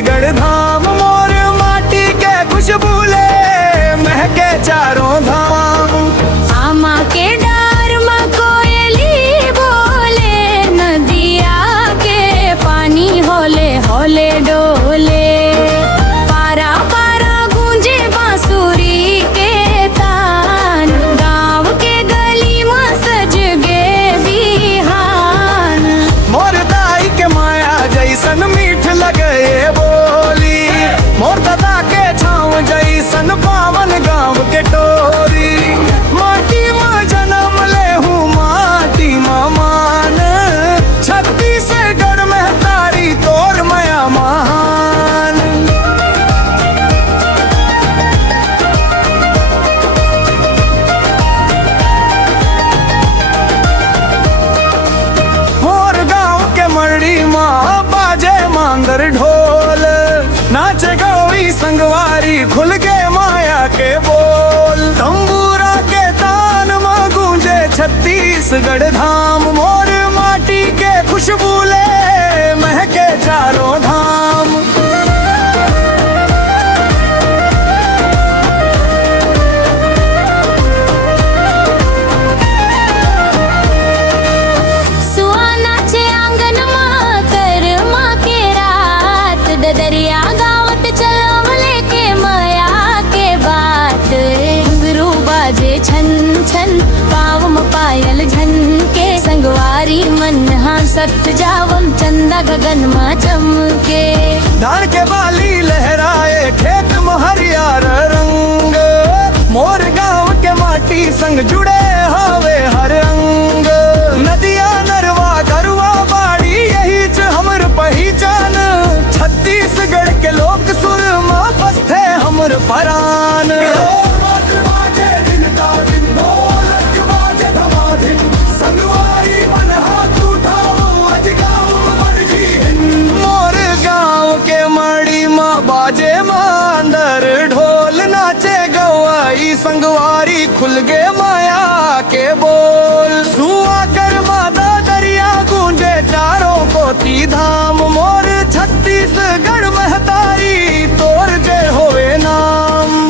छत्तीसगढ़ धाम मोर माटी के खुशबू ले महके चारों धाम। आमा के डार में कोयली बोले, नदिया के पानी होले होले डोले। पारा पारा गूंजे बांसुरी के तान, गाँव के गली में सज गे बिहान। मोर दाई के माया जैसन मीठ लगे बोली, मोर दादा के छाँव जैसन पावन गाँव के टोरी। माटी में जन्म ले हूँ माटी में मान, छत्तीसगढ़ में तारी तोर माया महान। मोर गाँव के मरड़ी माँ बाजे मांगर ढोल, नाचे गौरी संगवारी खुल के माया के बोल। तंबूरा के तान में गूंजे छत्तीसगढ़ धाम, मोर माटी के खुशबू ले महके चारों धाम। सुहाना चे आंगन माँ कर माँ के रात, ददरिया गावत चलो लेके माया के बात। घुंघरू बाजे छन छन, पाँव में पायल झन के, संगवारी मन हाँ सत जावम, चंदा गगन माँ चमके। धान के बाली लहराए खेत में हरियार रंग, मोर गाँव के माटी संग जुड़े हवे हर अंग। नदिया नरवा गरुआ बाड़ी यही च हमर पहचान, छत्तीसगढ़ के लोक सुर में बसते हमर परान। मोर गाँव के मड़ी माँ बाजे मांदर ढोल, नाचे गवाई संगवारी खुल गे माया के बोल। सुआ कर माता दरिया गूंजे चारों कोती धाम, मोर छत्तीसगढ़ महतारी तोर जय होवे नाम।